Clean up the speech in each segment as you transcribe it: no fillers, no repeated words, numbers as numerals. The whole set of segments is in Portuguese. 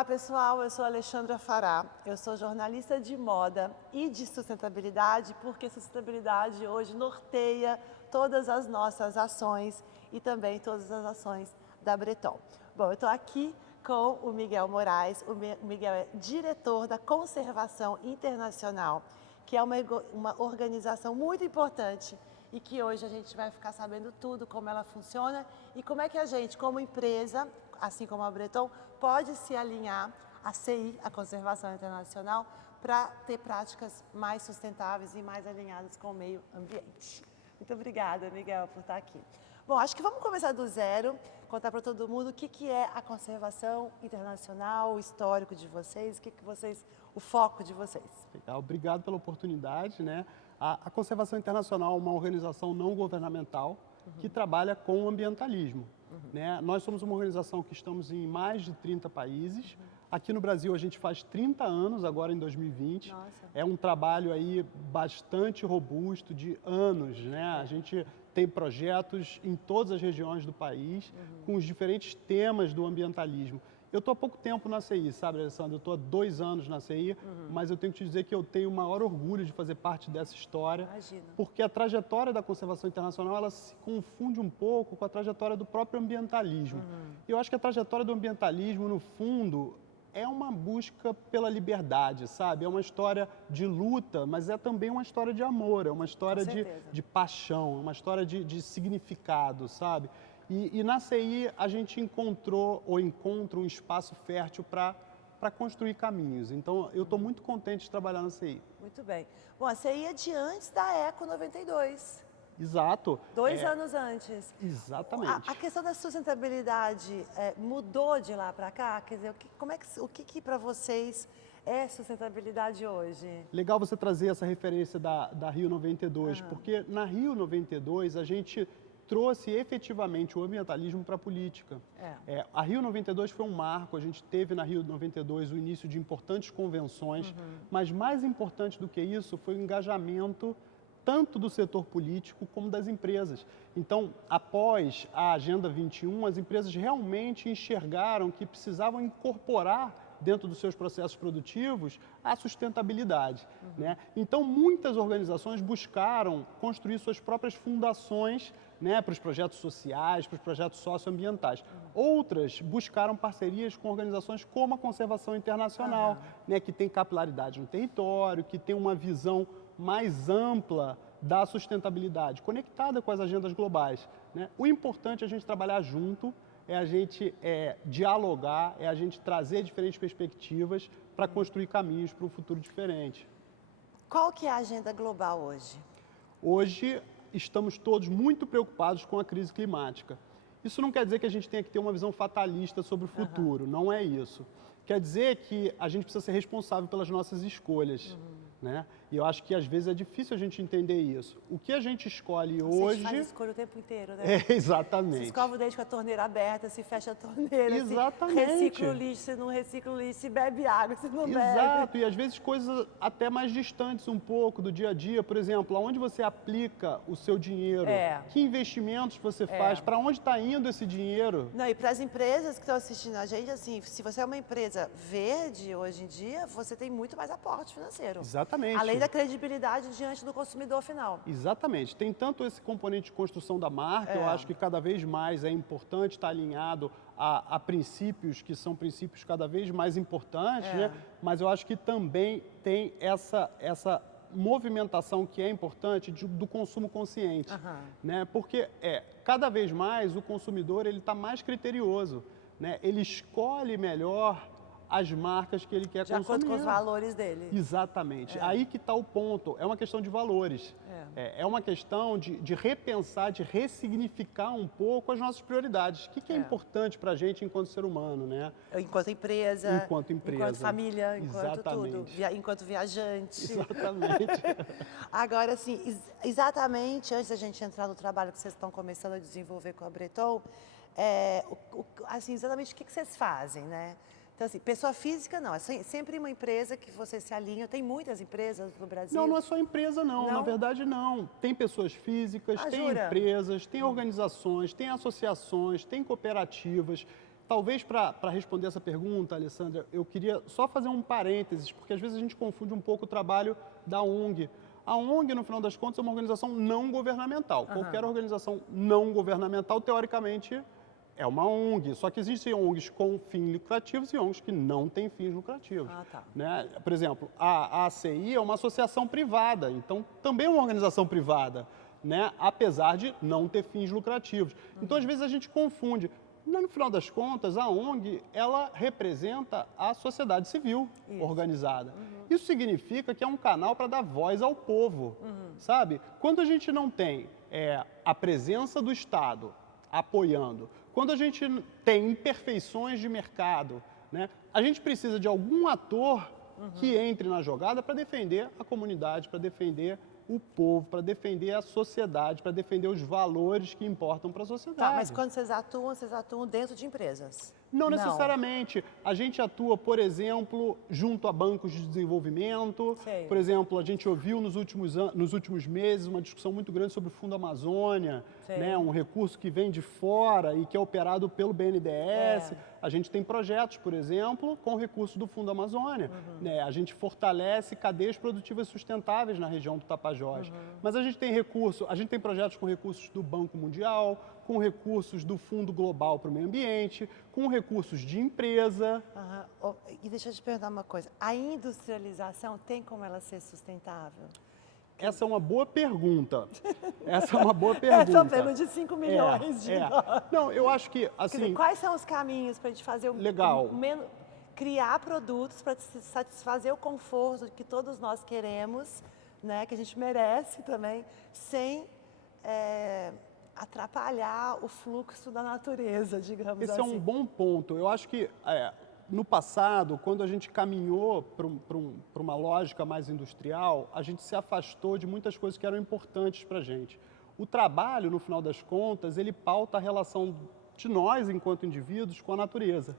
Olá pessoal, eu sou Alexandra Fará, eu sou jornalista de moda e de sustentabilidade, porque sustentabilidade hoje norteia todas as nossas ações e também todas as ações da Breton. Bom, eu estou aqui com o Miguel Moraes, o Miguel é diretor da Conservação Internacional, que é uma organização muito importante e que hoje a gente vai ficar sabendo tudo, como ela funciona e como é que a gente, como empresa, assim como a Breton, pode se alinhar à CI, a Conservação Internacional, para ter práticas mais sustentáveis e mais alinhadas com o meio ambiente. Muito obrigada, Miguel, por estar aqui. Bom, acho que vamos começar do zero, contar para todo mundo o que é a Conservação Internacional, o histórico de vocês, o foco de vocês. Legal, obrigado pela oportunidade, né? A Conservação Internacional é uma organização não governamental que trabalha com o ambientalismo. Né? Nós somos uma organização que estamos em mais de 30 países. Aqui no Brasil a gente faz 30 anos, agora em 2020. Nossa. É um trabalho aí bastante robusto, de anos, né? A gente tem projetos em todas as regiões do país, com os diferentes temas do ambientalismo. Eu estou há pouco tempo na CI, sabe, Alessandra? Eu estou há 2 anos na CI, mas eu tenho que te dizer que eu tenho o maior orgulho de fazer parte dessa história. Imagina. Porque a trajetória da conservação internacional, ela se confunde um pouco com a trajetória do próprio ambientalismo. E eu acho que a trajetória do ambientalismo, no fundo, é uma busca pela liberdade, sabe? É uma história de luta, mas é também uma história de amor, é uma história de paixão, é uma história de significado, sabe? E na CI a gente encontrou ou encontra um espaço fértil para construir caminhos. Então eu estou muito contente de trabalhar na CI. Muito bem. Bom, a CI é de antes da Eco 92. Exato. 2 anos antes. Exatamente. A questão da sustentabilidade mudou de lá para cá? Quer dizer, o que para vocês é sustentabilidade hoje? Legal você trazer essa referência da Rio 92, porque na Rio 92 a gente trouxe efetivamente o ambientalismo para a política. A Rio 92 foi um marco, a gente teve na Rio 92 o início de importantes convenções, mas mais importante do que isso foi o engajamento tanto do setor político como das empresas. Então, após a Agenda 21, as empresas realmente enxergaram que precisavam incorporar dentro dos seus processos produtivos a sustentabilidade. Né? Então, muitas organizações buscaram construir suas próprias fundações, né, para os projetos sociais, para os projetos socioambientais. Outras buscaram parcerias com organizações como a Conservação Internacional, né, que tem capilaridade no território, que tem uma visão mais ampla da sustentabilidade, conectada com as agendas globais. Né? O importante é a gente trabalhar junto, é a gente dialogar, é a gente trazer diferentes perspectivas para construir caminhos para um futuro diferente. Qual que é a agenda global hoje? Hoje estamos todos muito preocupados com a crise climática. Isso não quer dizer que a gente tenha que ter uma visão fatalista sobre o futuro, não é isso. Quer dizer que a gente precisa ser responsável pelas nossas escolhas. Né? E eu acho que às vezes é difícil a gente entender isso. O que a gente escolhe hoje... Você faz escolha o tempo inteiro, né? Exatamente. Se escova o dente com a torneira aberta, se fecha a torneira, exatamente. Se recicla o lixo, se não recicla o lixo, se bebe água, se não bebe. Exato, e às vezes coisas até mais distantes um pouco do dia a dia. Por exemplo, aonde você aplica o seu dinheiro, que investimentos você faz, para onde está indo esse dinheiro. Não, e para as empresas que estão assistindo a gente, assim, se você é uma empresa verde hoje em dia, você tem muito mais aporte financeiro. Exatamente. Além da credibilidade diante do consumidor final. Exatamente. Tem tanto esse componente de construção da marca, eu acho que cada vez mais é importante estar alinhado a princípios que são princípios cada vez mais importantes, né? Mas eu acho que também tem essa movimentação que é importante do consumo consciente, né? Porque cada vez mais o consumidor ele está mais criterioso, né? Ele escolhe melhor as marcas que ele quer consumir. De acordo com os valores dele. Exatamente. Aí que está o ponto. É uma questão de valores. É uma questão de repensar, de ressignificar um pouco as nossas prioridades. O que é importante para a gente enquanto ser humano, né? Enquanto empresa. Enquanto família, enquanto tudo. Enquanto viajante. Exatamente. Agora, assim, exatamente antes da gente entrar no trabalho que vocês estão começando a desenvolver com a Breton, assim, exatamente o que vocês fazem, né? Então, assim, pessoa física não, é sempre uma empresa que você se alinha. Tem muitas empresas no Brasil. Não é só empresa não, na verdade não. Tem pessoas físicas, tem empresas, tem organizações, tem associações, tem cooperativas, talvez para responder essa pergunta, Alessandra, eu queria só fazer um parênteses, porque às vezes a gente confunde um pouco o trabalho da ONG. A ONG, no final das contas, é uma organização não governamental. Qualquer organização não governamental, teoricamente, é uma ONG. Só que existem ONGs com fins lucrativos e ONGs que não têm fins lucrativos. Né? Por exemplo, a ACI é uma associação privada, então também é uma organização privada, né? Apesar de não ter fins lucrativos. Então, às vezes, a gente confunde. No final das contas, a ONG, ela representa a sociedade civil organizada. Isso significa que é um canal para dar voz ao povo, sabe? Quando a gente não tem a presença do Estado apoiando, quando a gente tem imperfeições de mercado, né, a gente precisa de algum ator que entre na jogada para defender a comunidade, para defender o povo, para defender a sociedade, para defender os valores que importam para a sociedade. Tá, mas quando vocês atuam dentro de empresas? Não necessariamente. A gente atua, por exemplo, junto a bancos de desenvolvimento. Sei. Por exemplo, a gente ouviu nos últimos meses uma discussão muito grande sobre o Fundo Amazônia, né? Um recurso que vem de fora e que é operado pelo BNDES. A gente tem projetos, por exemplo, com recursos do Fundo Amazônia. Né? A gente fortalece cadeias produtivas sustentáveis na região do Tapajós. Mas a gente tem projetos com recursos do Banco Mundial, com recursos do Fundo Global para o Meio Ambiente, com recursos de empresa. E deixa eu te perguntar uma coisa, a industrialização tem como ela ser sustentável? Essa é uma boa pergunta. Essa é uma boa pergunta. Essa é uma pergunta de 5 milhões de dólares. Não, eu acho que, assim... Quer dizer, quais são os caminhos para a gente fazer criar produtos para satisfazer o conforto que todos nós queremos, né, que a gente merece também, sem atrapalhar o fluxo da natureza, digamos assim. Esse é um bom ponto. Eu acho que no passado, quando a gente caminhou para uma lógica mais industrial, a gente se afastou de muitas coisas que eram importantes para a gente. O trabalho, no final das contas, ele pauta a relação de nós, enquanto indivíduos, com a natureza.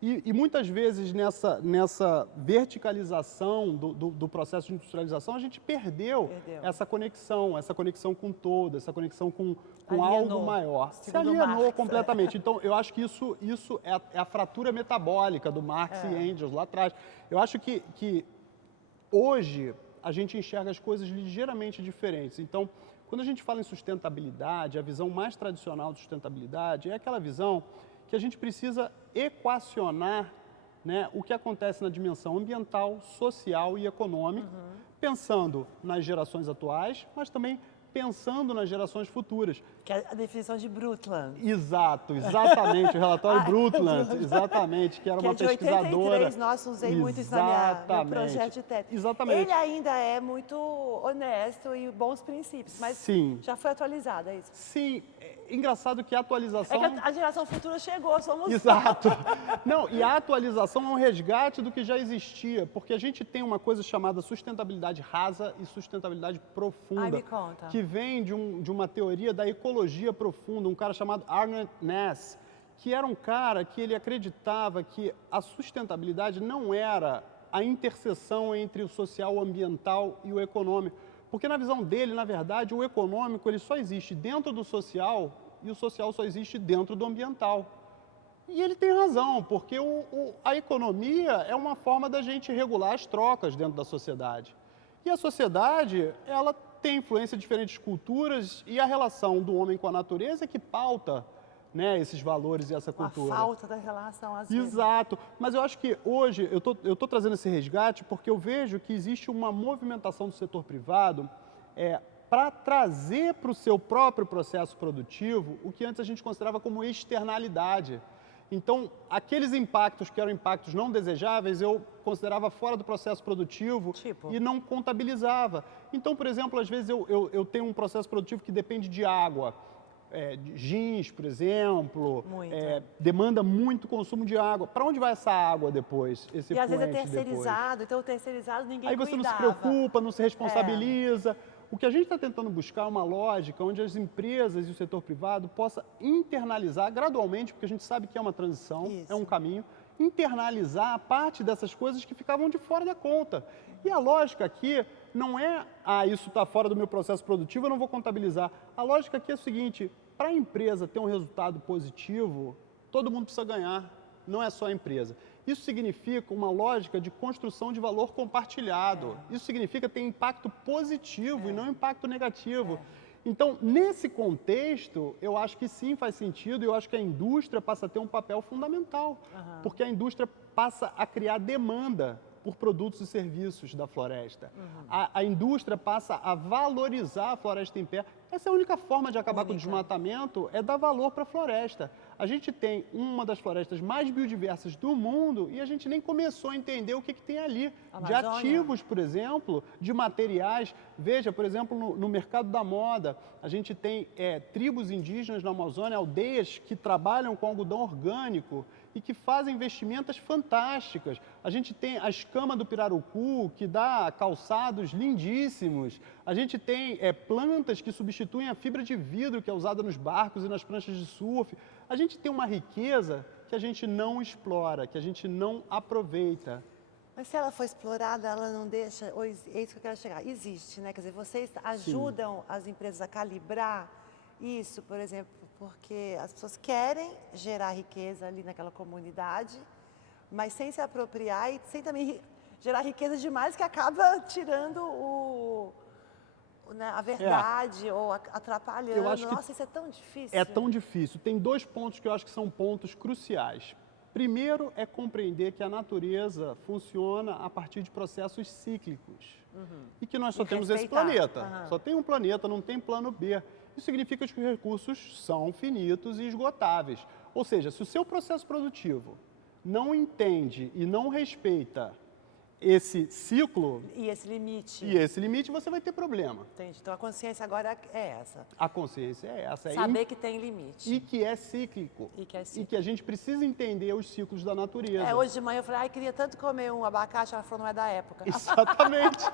E muitas vezes, nessa verticalização do processo de industrialização, a gente perdeu essa conexão com todo, essa conexão com algo maior. Se alienou completamente. Então, eu acho que isso é a fratura metabólica do Marx e Engels lá atrás. Eu acho que hoje a gente enxerga as coisas ligeiramente diferentes. Então, quando a gente fala em sustentabilidade, a visão mais tradicional de sustentabilidade é aquela visão que a gente precisa equacionar, né, o que acontece na dimensão ambiental, social e econômica, pensando nas gerações atuais, mas também pensando nas gerações futuras. Que é a definição de Brundtland. Exatamente, o relatório Brundtland, exatamente, que era uma pesquisadora. De 83, nossa, usei muito isso no meu projeto de tese. Exatamente. Ele ainda é muito honesto e bons princípios, mas já foi atualizado, é isso? Sim, engraçado que a atualização... É que a geração futura chegou, somos... Exato. Não, e a atualização é um resgate do que já existia, porque a gente tem uma coisa chamada sustentabilidade rasa e sustentabilidade profunda. Me conta. Que vem de uma teoria da ecologia profunda, um cara chamado Arnold Ness, que era um cara que ele acreditava que a sustentabilidade não era a interseção entre o social, o ambiental e o econômico. Porque na visão dele, na verdade, o econômico ele só existe dentro do social e o social só existe dentro do ambiental. E ele tem razão, porque a economia é uma forma da gente regular as trocas dentro da sociedade. E a sociedade, ela tem influência de diferentes culturas e a relação do homem com a natureza é que pauta, né, esses valores e essa cultura. A falta da relação, às vezes. Exato. Mas eu acho que hoje, eu tô trazendo esse resgate porque eu vejo que existe uma movimentação do setor privado para trazer para o seu próprio processo produtivo o que antes a gente considerava como externalidade. Então, aqueles impactos que eram impactos não desejáveis, eu considerava fora do processo produtivo e não contabilizava. Então, por exemplo, às vezes eu tenho um processo produtivo que depende de água. Jeans, por exemplo, demanda muito consumo de água. Para onde vai essa água depois? E às vezes é terceirizado, então o terceirizado ninguém cuidava. Aí você não se preocupa, não se responsabiliza. O que a gente está tentando buscar é uma lógica onde as empresas e o setor privado possam internalizar gradualmente, porque a gente sabe que é uma transição, é um caminho, internalizar parte dessas coisas que ficavam de fora da conta. E a lógica aqui não é, isso está fora do meu processo produtivo, eu não vou contabilizar. A lógica aqui é o seguinte, para a empresa ter um resultado positivo, todo mundo precisa ganhar. não é só a empresa. Isso significa uma lógica de construção de valor compartilhado. Isso significa ter impacto positivo e não impacto negativo. Então, nesse contexto, eu acho que sim faz sentido e eu acho que a indústria passa a ter um papel fundamental, porque a indústria passa a criar demanda por produtos e serviços da floresta. A indústria passa a valorizar a floresta em pé. Essa é a única forma de acabar com o desmatamento, é dar valor para a floresta. A gente tem uma das florestas mais biodiversas do mundo e a gente nem começou a entender o que tem ali. De ativos, por exemplo, de materiais. Veja, por exemplo, no mercado da moda, a gente tem tribos indígenas na Amazônia, aldeias que trabalham com algodão orgânico e que fazem vestimentas fantásticas. A gente tem a escama do pirarucu, que dá calçados lindíssimos. A gente tem plantas que substituem a fibra de vidro que é usada nos barcos e nas pranchas de surf. A gente tem uma riqueza que a gente não explora, que a gente não aproveita. Mas se ela for explorada, ela não deixa... É isso que eu quero chegar. Existe, né? Quer dizer, vocês ajudam as empresas a calibrar isso, por exemplo, porque as pessoas querem gerar riqueza ali naquela comunidade, mas sem se apropriar e sem também gerar riqueza demais que acaba tirando a verdade ou atrapalhando. Eu acho que Nossa, isso é tão difícil. É tão difícil. Tem dois pontos que eu acho que são pontos cruciais. Primeiro é compreender que a natureza funciona a partir de processos cíclicos. E que nós só temos esse planeta. Só tem um planeta, não tem plano B. Isso significa que os recursos são finitos e esgotáveis. Ou seja, se o seu processo produtivo não entende e não respeita esse ciclo... E esse limite. Você vai ter problema. Entendi. Então a consciência agora é essa. A consciência é essa. Saber que tem limite. E que é cíclico. E que a gente precisa entender os ciclos da natureza. Hoje de manhã eu falei, queria tanto comer um abacate, ela falou, não é da época. Exatamente.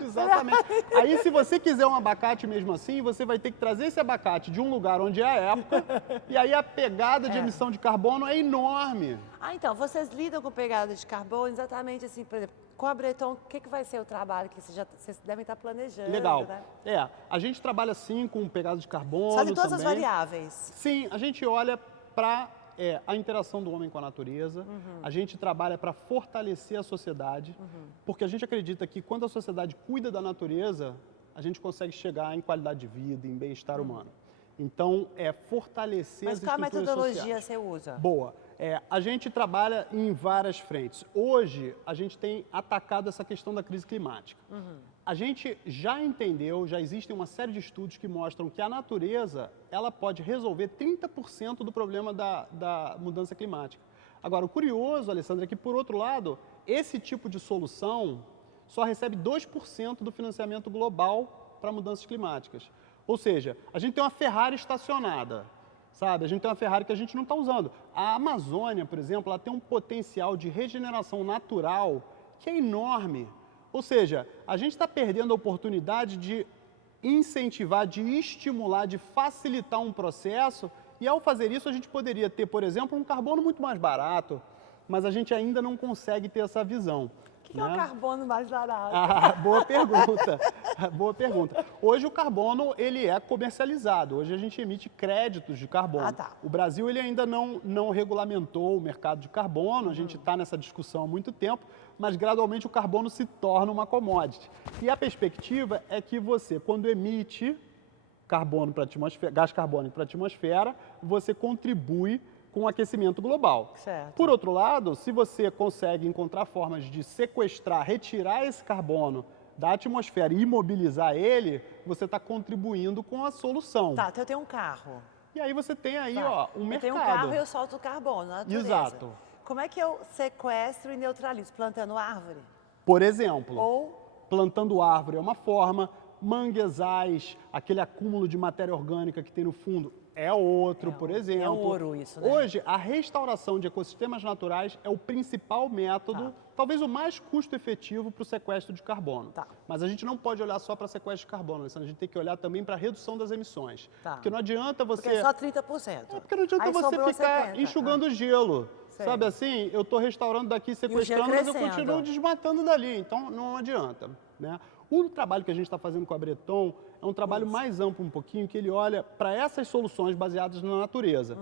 Exatamente. Aí se você quiser um abacate mesmo assim, você vai ter que trazer esse abacate de um lugar onde é a época, e aí a pegada de emissão de carbono é enorme. Então, vocês lidam com pegada de carbono exatamente assim, por exemplo, com a Breton, o que vai ser o trabalho que vocês devem estar planejando? Legal. Né? A gente trabalha sim com pegada de carbono. Sabe todas as variáveis? Sim, a gente olha para a interação do homem com a natureza, a gente trabalha para fortalecer a sociedade, porque a gente acredita que quando a sociedade cuida da natureza, a gente consegue chegar em qualidade de vida, em bem-estar humano. Então, fortalecer as estruturas sociais. Mas qual metodologia você usa? Boa. A gente trabalha em várias frentes. Hoje, a gente tem atacado essa questão da crise climática. A gente já entendeu, já existe uma série de estudos que mostram que a natureza ela pode resolver 30% do problema da mudança climática. Agora, o curioso, Alessandra, é que, por outro lado, esse tipo de solução só recebe 2% do financiamento global para mudanças climáticas. Ou seja, a gente tem uma Ferrari estacionada, sabe? A gente tem uma Ferrari que a gente não está usando. A Amazônia, por exemplo, ela tem um potencial de regeneração natural que é enorme. Ou seja, a gente está perdendo a oportunidade de incentivar, de estimular, de facilitar um processo e ao fazer isso a gente poderia ter, por exemplo, um carbono muito mais barato, mas a gente ainda não consegue ter essa visão. O que é o carbono mais barato? Boa pergunta, boa pergunta. Hoje o carbono ele é comercializado, hoje a gente emite créditos de carbono. O Brasil ele ainda não regulamentou o mercado de carbono, a gente está nessa discussão há muito tempo, mas gradualmente o carbono se torna uma commodity. E a perspectiva é que você, quando emite carbono para a atmosfera, gás carbônico para a atmosfera, você contribui com o aquecimento global. Certo. Por outro lado, se você consegue encontrar formas de sequestrar, retirar esse carbono da atmosfera e imobilizar ele, você está contribuindo com a solução. Então eu tenho um carro. E aí você tem aí, um mercado. Eu tenho um carro e eu solto o carbono na natureza. Exato. Como é que eu sequestro e neutralizo? Plantando árvore? Por exemplo. Ou? Plantando árvore é uma forma, manguezais, aquele acúmulo de matéria orgânica que tem no fundo, é outro, por exemplo. É ouro isso, né? Hoje, a restauração de ecossistemas naturais é o principal método, talvez o mais custo-efetivo para o sequestro de carbono. Mas a gente não pode olhar só para sequestro de carbono, a gente tem que olhar também para a redução das emissões. Porque não adianta você... Porque é só 30%. Porque não adianta você ficar enxugando gelo. Sabe assim, eu estou restaurando daqui, sequestrando, mas eu continuo desmatando dali. Então, não adianta, né? O trabalho que a gente está fazendo com a Breton é um trabalho mais amplo um pouquinho, que ele olha para essas soluções baseadas na natureza.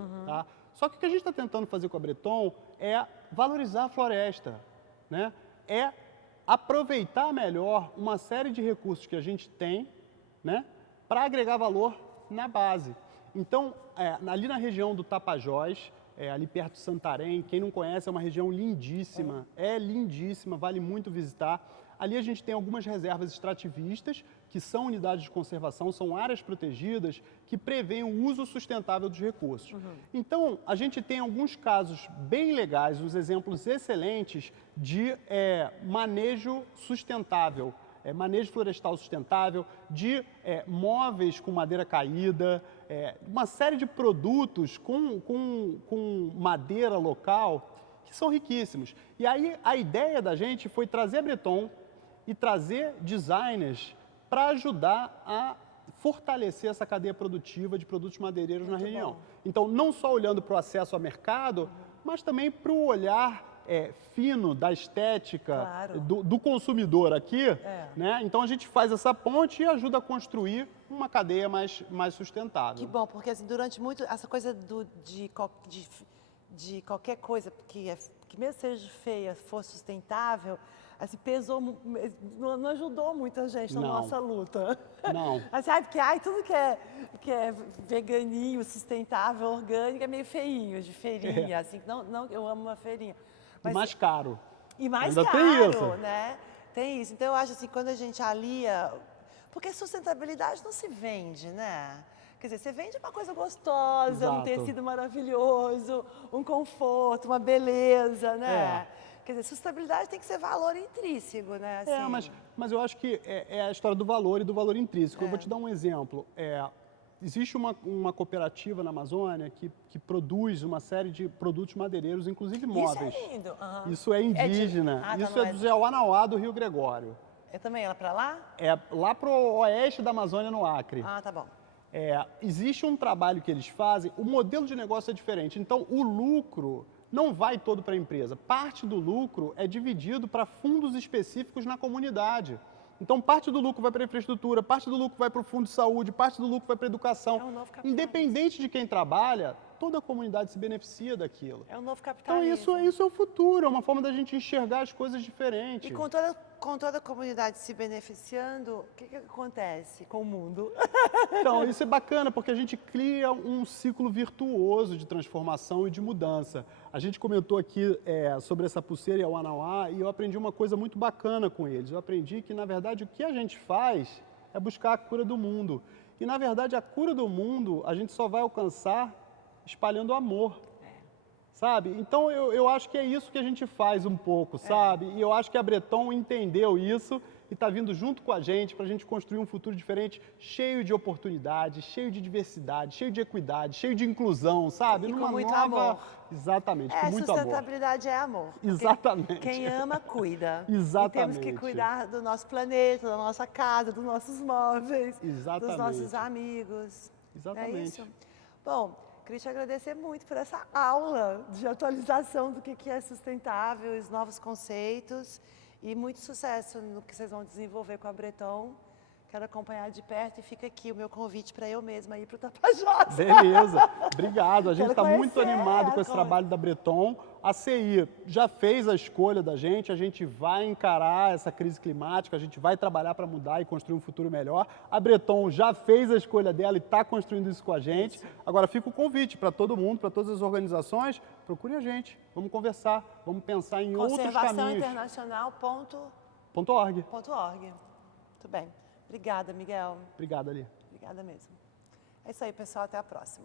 Só que o que a gente está tentando fazer com a Breton é valorizar a floresta, né? É aproveitar melhor uma série de recursos que a gente tem, né, para agregar valor na base. Então, ali na região do Tapajós, ali perto de Santarém, quem não conhece, é uma região lindíssima, lindíssima, vale muito visitar. Ali a gente tem algumas reservas extrativistas, que são unidades de conservação, são áreas protegidas que prevêem o uso sustentável dos recursos. Então, a gente tem alguns casos bem legais, uns exemplos excelentes de manejo sustentável, manejo florestal sustentável, de móveis com madeira caída, uma série de produtos com madeira local que são riquíssimos. E aí a ideia da gente foi trazer a Breton e trazer designers para ajudar a fortalecer essa cadeia produtiva de produtos madeireiros na região. Então, não só olhando para o acesso ao mercado, mas também para o olhar fino da estética do consumidor aqui, né? Então a gente faz essa ponte e ajuda a construir uma cadeia mais sustentável. Que bom, porque assim, durante muito essa coisa de qualquer coisa que mesmo seja feia, for sustentável, assim, pesou, não ajudou muita gente na nossa luta. Não. Assim, porque tudo que é veganinho, sustentável, orgânico, é meio feinho, de feirinha, assim, não, eu amo uma feirinha. Mas, e mais caro. E mais Ainda caro, tem isso. né? Tem isso. Então, eu acho assim, quando a gente alia... Porque sustentabilidade não se vende, né? Quer dizer, você vende uma coisa gostosa, Exato. Um tecido maravilhoso, um conforto, uma beleza, né? Quer dizer, sustentabilidade tem que ser valor intrínseco, né? Assim. Mas eu acho que é a história do valor e do valor intrínseco. Eu vou te dar um exemplo. Existe uma cooperativa na Amazônia que produz uma série de produtos madeireiros, inclusive móveis. Isso é lindo. Isso é indígena. Isso é do Zé Uanauá, do Rio Gregório. É também ela para lá? É lá para o oeste da Amazônia, no Acre. Ah, tá bom. Existe um trabalho que eles fazem, o modelo de negócio é diferente. Então, o lucro não vai todo para a empresa. Parte do lucro é dividido para fundos específicos na comunidade. Então, parte do lucro vai para a infraestrutura, parte do lucro vai para o fundo de saúde, parte do lucro vai para a educação. É um novo capitalismo. Independente de quem trabalha, toda a comunidade se beneficia daquilo. É um novo capitalismo. Então, isso é o futuro, é uma forma da gente enxergar as coisas diferentes. E com toda a comunidade se beneficiando, o que acontece com o mundo? Então, isso é bacana, porque a gente cria um ciclo virtuoso de transformação e de mudança. A gente comentou aqui sobre essa pulseira e a Uanauá, e eu aprendi uma coisa muito bacana com eles. Eu aprendi que, na verdade, o que a gente faz é buscar a cura do mundo. E, na verdade, a cura do mundo a gente só vai alcançar espalhando amor. Sabe? Então, eu acho que é isso que a gente faz um pouco, sabe? E eu acho que a Breton entendeu isso e está vindo junto com a gente para a gente construir um futuro diferente, cheio de oportunidades, cheio de diversidade, cheio de equidade, cheio de inclusão, sabe? E com muito amor. Exatamente, com muito amor. Sustentabilidade é amor. Exatamente. Quem ama, cuida. Exatamente. E temos que cuidar do nosso planeta, da nossa casa, dos nossos móveis, Exatamente. dos nossos amigos. Exatamente. É isso? Bom, queria te agradecer muito por essa aula de atualização do que é sustentável, os novos conceitos e muito sucesso no que vocês vão desenvolver com a Breton. Quero acompanhar de perto e fica aqui o meu convite para eu mesma ir para o Tapajós. Beleza, obrigado. A gente está Quero muito conhecer animado com esse trabalho da Breton. A CI já fez a escolha da gente vai encarar essa crise climática, a gente vai trabalhar para mudar e construir um futuro melhor. A Breton já fez a escolha dela e está construindo isso com a gente. Agora fica o convite para todo mundo, para todas as organizações, procure a gente, vamos conversar, vamos pensar em outros caminhos. Conservaçãointernacional.org. Muito bem. Obrigada, Miguel. Obrigado, Ali. Obrigada mesmo. É isso aí, pessoal. Até a próxima.